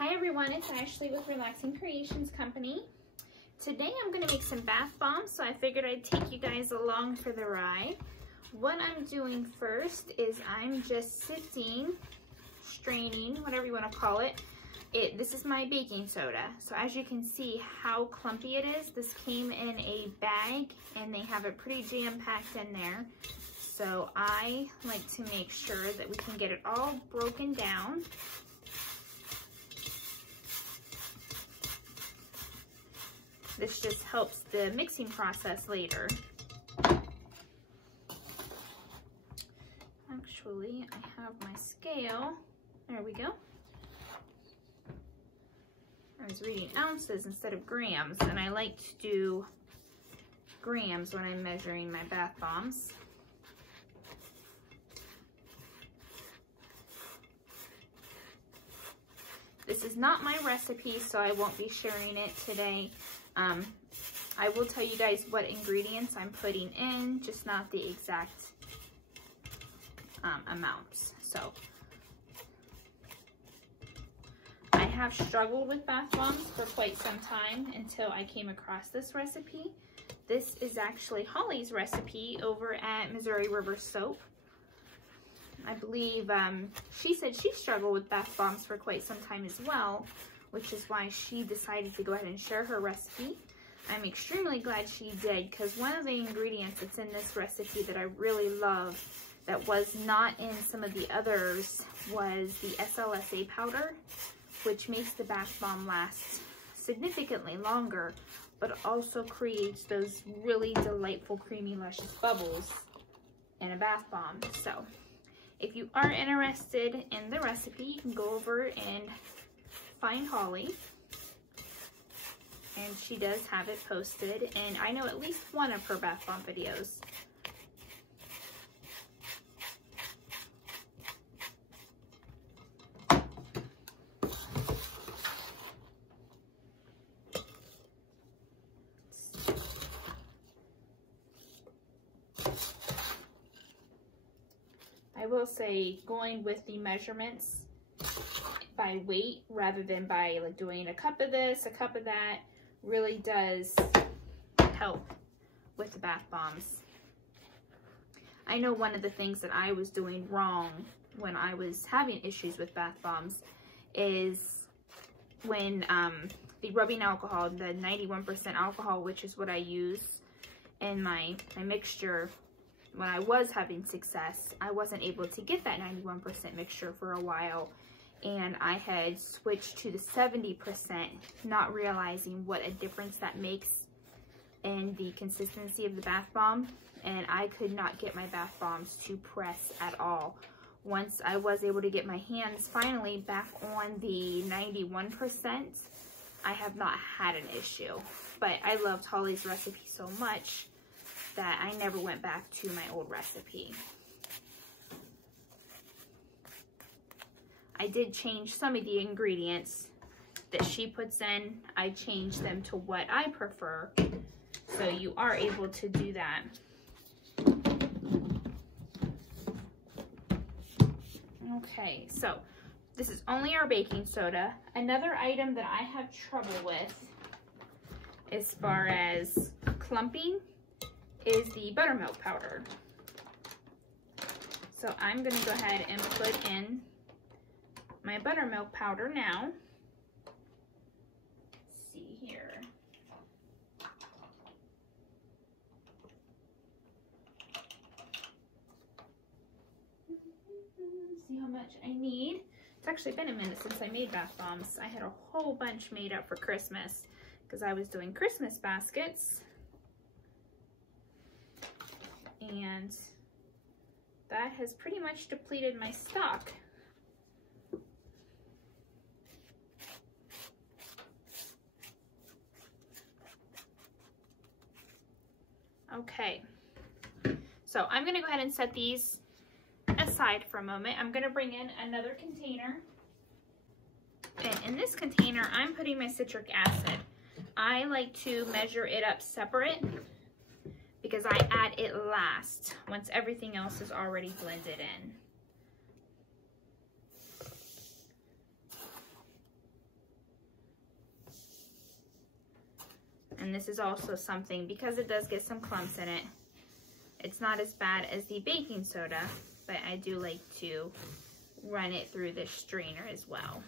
Hi everyone, it's Ashley with Relaxing Creations Company. Today I'm going to make some bath bombs, so I figured I'd take you guys along for the ride. What I'm doing first is I'm just sifting, straining, whatever you want to call it. This is my baking soda. So as you can see how clumpy it is, this came in a bag and they have it pretty jam-packed in there. So I like to make sure that we can get it all broken down. This just helps the mixing process later. Actually, I have my scale. There we go. I was reading ounces instead of grams, and I like to do grams when I'm measuring my bath bombs. This is not my recipe, so I won't be sharing it today. I will tell you guys what ingredients I'm putting in, just not the exact amounts. So I have struggled with bath bombs for quite some time until I came across this recipe. This is actually Holly's recipe over at Missouri River Soap. I believe she said she struggled with bath bombs for quite some time as well, which is why she decided to go ahead and share her recipe. I'm extremely glad she did, because one of the ingredients that's in this recipe that I really love that was not in some of the others was the SLSA powder, which makes the bath bomb last significantly longer, but also creates those really delightful, creamy, luscious bubbles in a bath bomb. So if you are interested in the recipe, you can go over and find Holly, and she does have it posted, and I know at least one of her bath bomb videos. I will say, going with the measurements by weight rather than by like doing a cup of this, a cup of that, really does help with the bath bombs. I know one of the things that I was doing wrong when I was having issues with bath bombs is when the rubbing alcohol, the 91% alcohol, which is what I use in my mixture. When I was having success, I wasn't able to get that 91% mixture for a while, and I had switched to the 70%, not realizing what a difference that makes in the consistency of the bath bomb, and I could not get my bath bombs to press at all. Once I was able to get my hands finally back on the 91%, I have not had an issue. But I loved Holly's recipe so much that I never went back to my old recipe. I did change some of the ingredients that she puts in. I changed them to what I prefer, so you are able to do that. Okay, so this is only our baking soda. Another item that I have trouble with as far as clumping is the buttermilk powder. So I'm gonna go ahead and put in my buttermilk powder now. Let's see here. See how much I need. It's actually been a minute since I made bath bombs. I had a whole bunch made up for Christmas because I was doing Christmas baskets. And that has pretty much depleted my stock. Okay, so I'm gonna go ahead and set these aside for a moment. I'm gonna bring in another container. And in this container, I'm putting my citric acid. I like to measure it up separate because I add it last once everything else is already blended in. and this is also something, because it does get some clumps in it, it's not as bad as the baking soda, but I do like to run it through this strainer as well.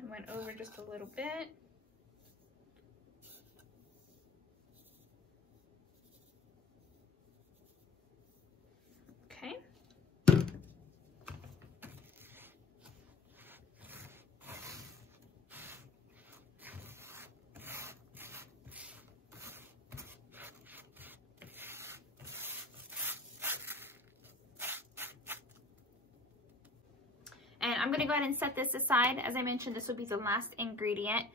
I went over just a little bit. Okay. And I'm going to go ahead and set this aside. As I mentioned, this will be the last ingredient.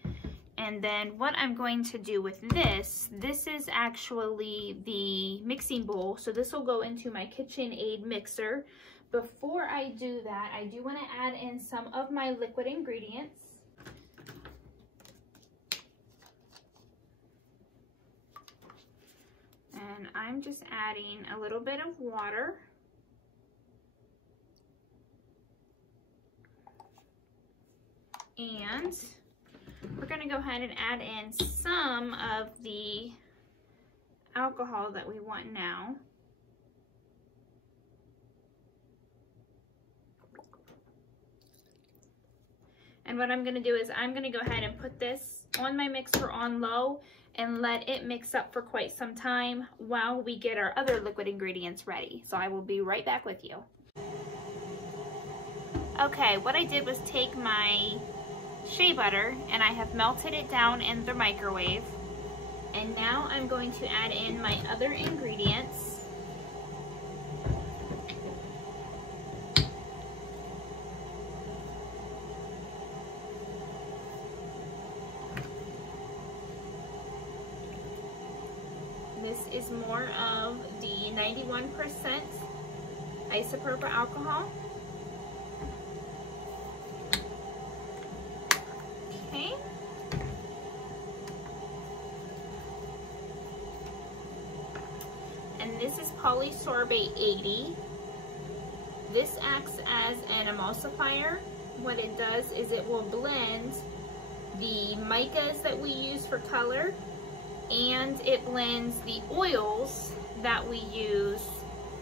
And then what I'm going to do with this is actually the mixing bowl. So this will go into my KitchenAid mixer. Before I do that, I do want to add in some of my liquid ingredients. And I'm just adding a little bit of water. And we're going to go ahead and add in some of the alcohol that we want now. And what I'm going to do is I'm going to go ahead and put this on my mixer on low and let it mix up for quite some time while we get our other liquid ingredients ready. So I will be right back with you. Okay, what I did was take my shea butter and I have melted it down in the microwave, and now I'm going to add in my other ingredients. This is more of the 91% isopropyl alcohol. Okay. And this is polysorbate 80. This acts as an emulsifier. What it does is it will blend the micas that we use for color, and it blends the oils that we use,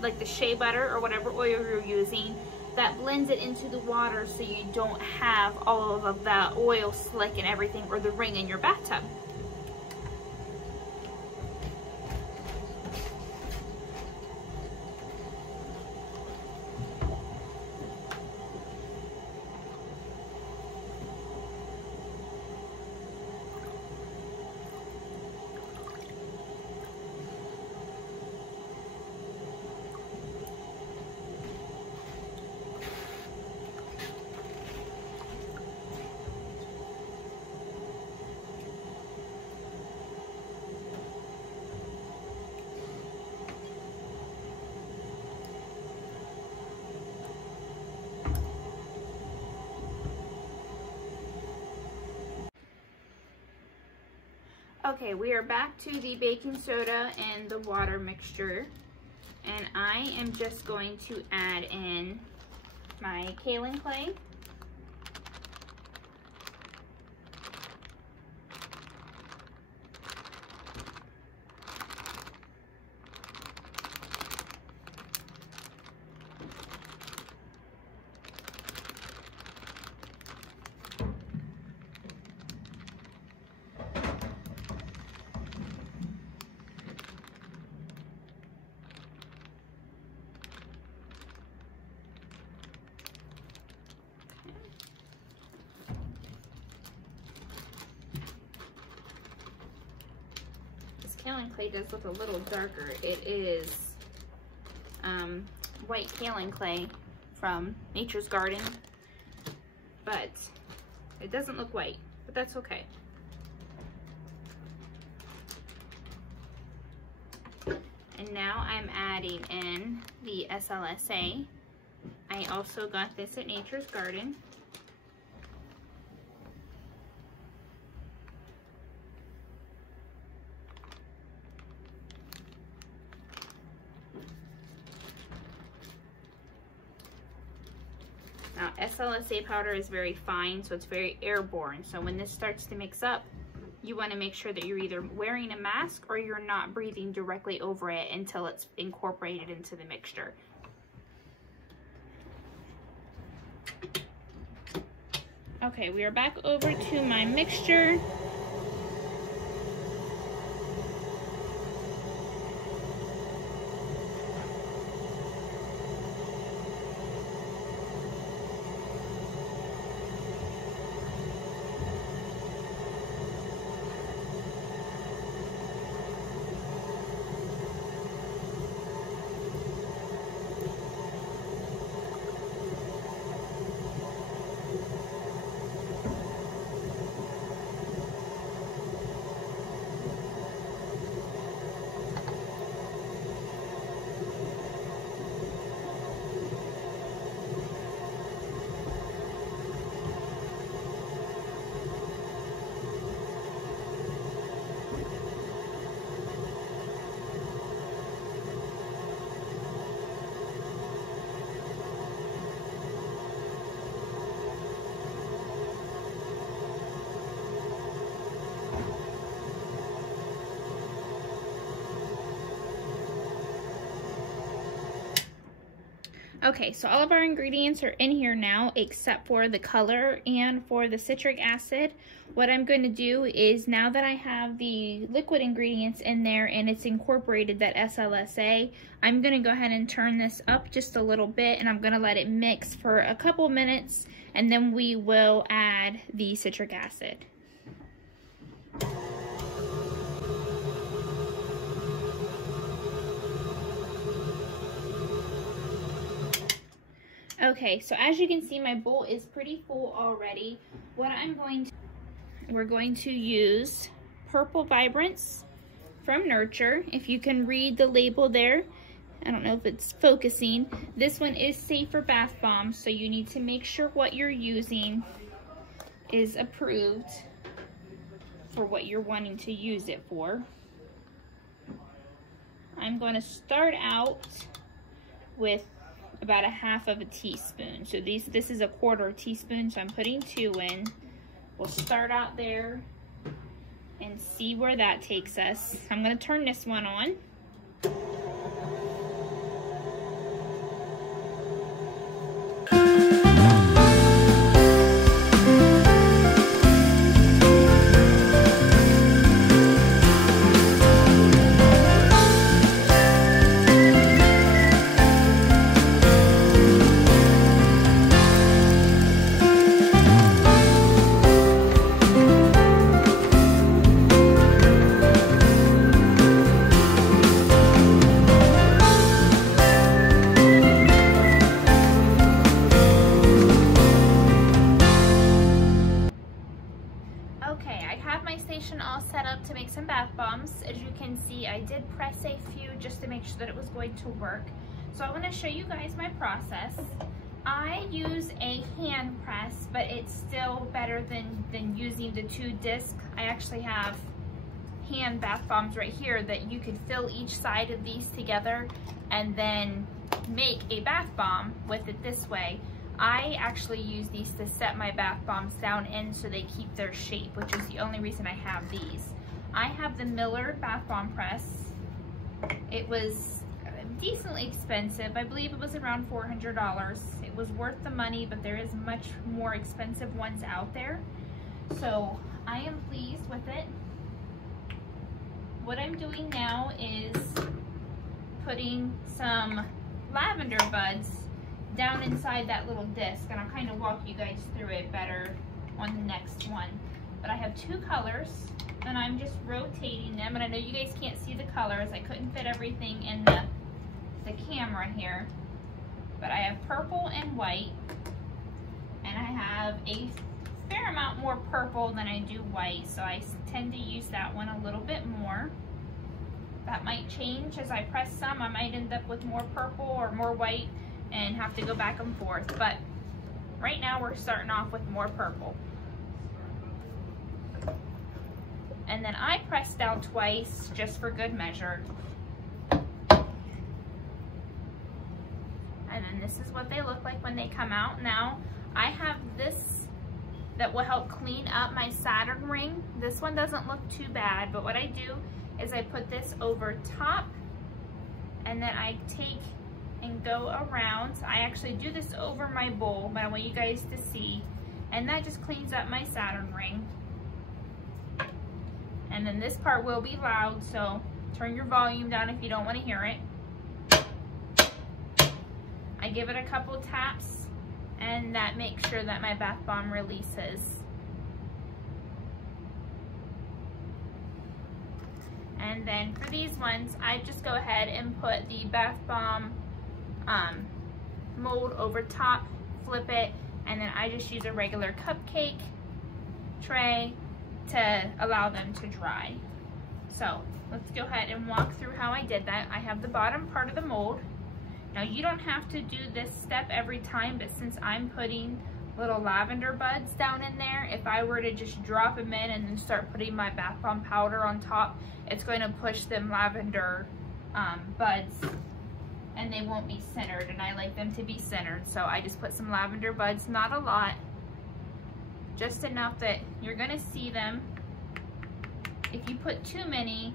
like the shea butter or whatever oil you're using, that blends it into the water so you don't have all of the oil slick and everything, or the ring in your bathtub. Okay, we are back to the baking soda and the water mixture, and I am just going to add in my kaolin clay. Kaolin clay does look a little darker. It is white kaolin clay from Nature's Garden, but it doesn't look white, but that's okay. And now I'm adding in the SLSA. I also got this at Nature's Garden. Now, SLSA powder is very fine, so it's very airborne. So when this starts to mix up, you want to make sure that you're either wearing a mask or you're not breathing directly over it until it's incorporated into the mixture. Okay, we are back over to my mixture. Okay, so all of our ingredients are in here now except for the color and for the citric acid. What I'm going to do is, now that I have the liquid ingredients in there and it's incorporated that SLSA, I'm going to go ahead and turn this up just a little bit, and I'm going to let it mix for a couple minutes, and then we will add the citric acid. Okay, so as you can see, my bowl is pretty full already. We're going to use Purple Vibrance from Nurture. If you can read the label there, I don't know if it's focusing. This one is safe for bath bombs, so you need to make sure what you're using is approved for what you're wanting to use it for. I'm going to start out with about 1/2 teaspoon. So this is a 1/4 teaspoon, so I'm putting 2 in. We'll start out there and see where that takes us. I'm going to turn this one on. All set up to make some bath bombs. As you can see, I did press a few just to make sure that it was going to work. So I want to show you guys my process. I use a hand press, but it's still better than using the 2 disc. I actually have hand bath bombs right here that you could fill each side of these together and then make a bath bomb with it this way. I actually use these to set my bath bombs down in so they keep their shape, which is the only reason I have these. I have the Miller bath bomb press. It was decently expensive. I believe it was around $400. It was worth the money, but there is much more expensive ones out there. So I am pleased with it. What I'm doing now is putting some lavender buds down inside that little disc, and I'll kind of walk you guys through it better on the next one. But I have 2 colors, and I'm just rotating them, and I know you guys can't see the colors. I couldn't fit everything in the camera here, but I have purple and white, and I have a fair amount more purple than I do white, so I tend to use that one a little bit more. That might change as I press some. I might end up with more purple or more white and have to go back and forth. But right now we're starting off with more purple. And then I press down twice just for good measure. And then this is what they look like when they come out. Now I have this that will help clean up my Saturn ring. This one doesn't look too bad, but what I do is I put this over top and then I take and go around. I actually do this over my bowl, but I want you guys to see. And that just cleans up my Saturn ring. And then this part will be loud, so turn your volume down if you don't want to hear it. I give it a couple taps, and that makes sure that my bath bomb releases. And then for these ones, I just go ahead and put the bath bomb mold over top, flip it, and then I just use a regular cupcake tray to allow them to dry. So let's go ahead and walk through how I did that. I have the bottom part of the mold. Now you don't have to do this step every time, but since I'm putting little lavender buds down in there, if I were to just drop them in and then start putting my bath bomb powder on top, it's going to push them lavender buds and they won't be centered, and I like them to be centered. So I just put some lavender buds, not a lot, just enough that you're gonna see them. If you put too many,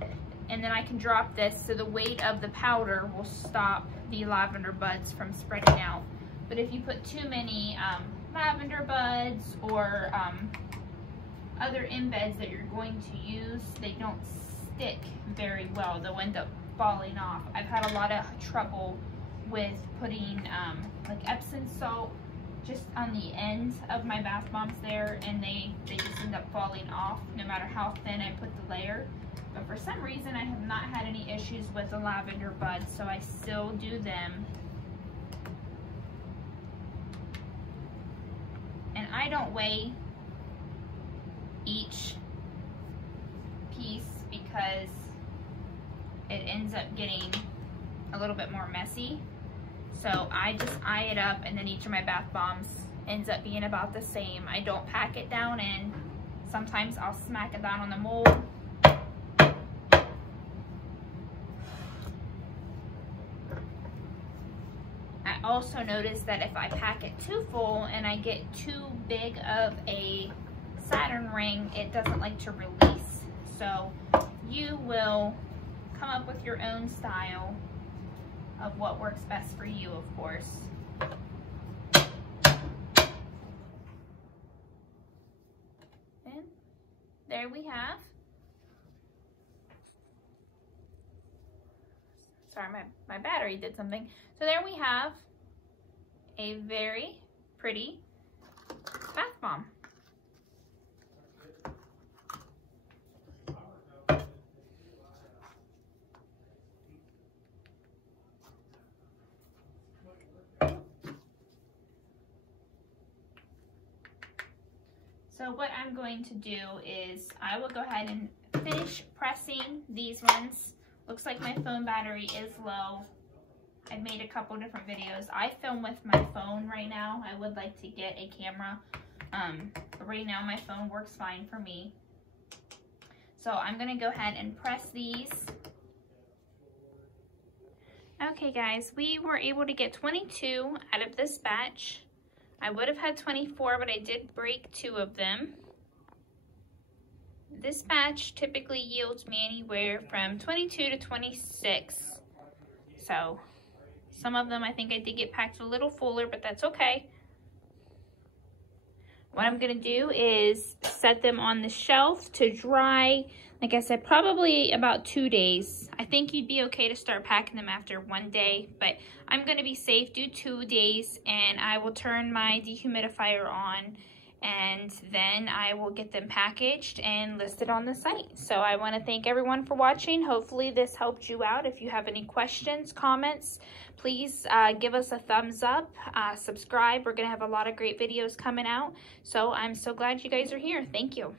and then I can drop this so the weight of the powder will stop the lavender buds from spreading out. But if you put too many lavender buds or other embeds that you're going to use, they don't stick very well. They'll end up falling off. I've had a lot of trouble with putting like Epsom salt just on the ends of my bath bombs there, and they just end up falling off no matter how thin I put the layer. But for some reason I have not had any issues with the lavender buds, so I still do them. And I don't weigh each piece because it ends up getting a little bit more messy. So I just eye it up, and then each of my bath bombs ends up being about the same. I don't pack it down in. Sometimes I'll smack it down on the mold. I also notice that if I pack it too full and I get too big of a Saturn ring, it doesn't like to release. So you will come up with your own style of what works best for you, of course. And there we have. Sorry, my battery did something. So there we have a very pretty bath bomb. So what I'm going to do is I will go ahead and finish pressing these ones. Looks like my phone battery is low. I've made a couple different videos. I film with my phone right now. I would like to get a camera. But right now my phone works fine for me. So I'm gonna go ahead and press these. Okay guys, we were able to get 22 out of this batch. I would have had 24, but I did break 2 of them. This batch typically yields me anywhere from 22 to 26. So some of them I think I did get packed a little fuller, but that's okay. What I'm gonna do is set them on the shelf to dry. Like I said, probably about 2 days. I think you'd be okay to start packing them after 1 day, but I'm gonna be safe, do 2 days, and I will turn my dehumidifier on, and then I will get them packaged and listed on the site. So I wanna thank everyone for watching. Hopefully this helped you out. If you have any questions, comments, please give us a thumbs up, subscribe. We're gonna have a lot of great videos coming out. So I'm so glad you guys are here. Thank you.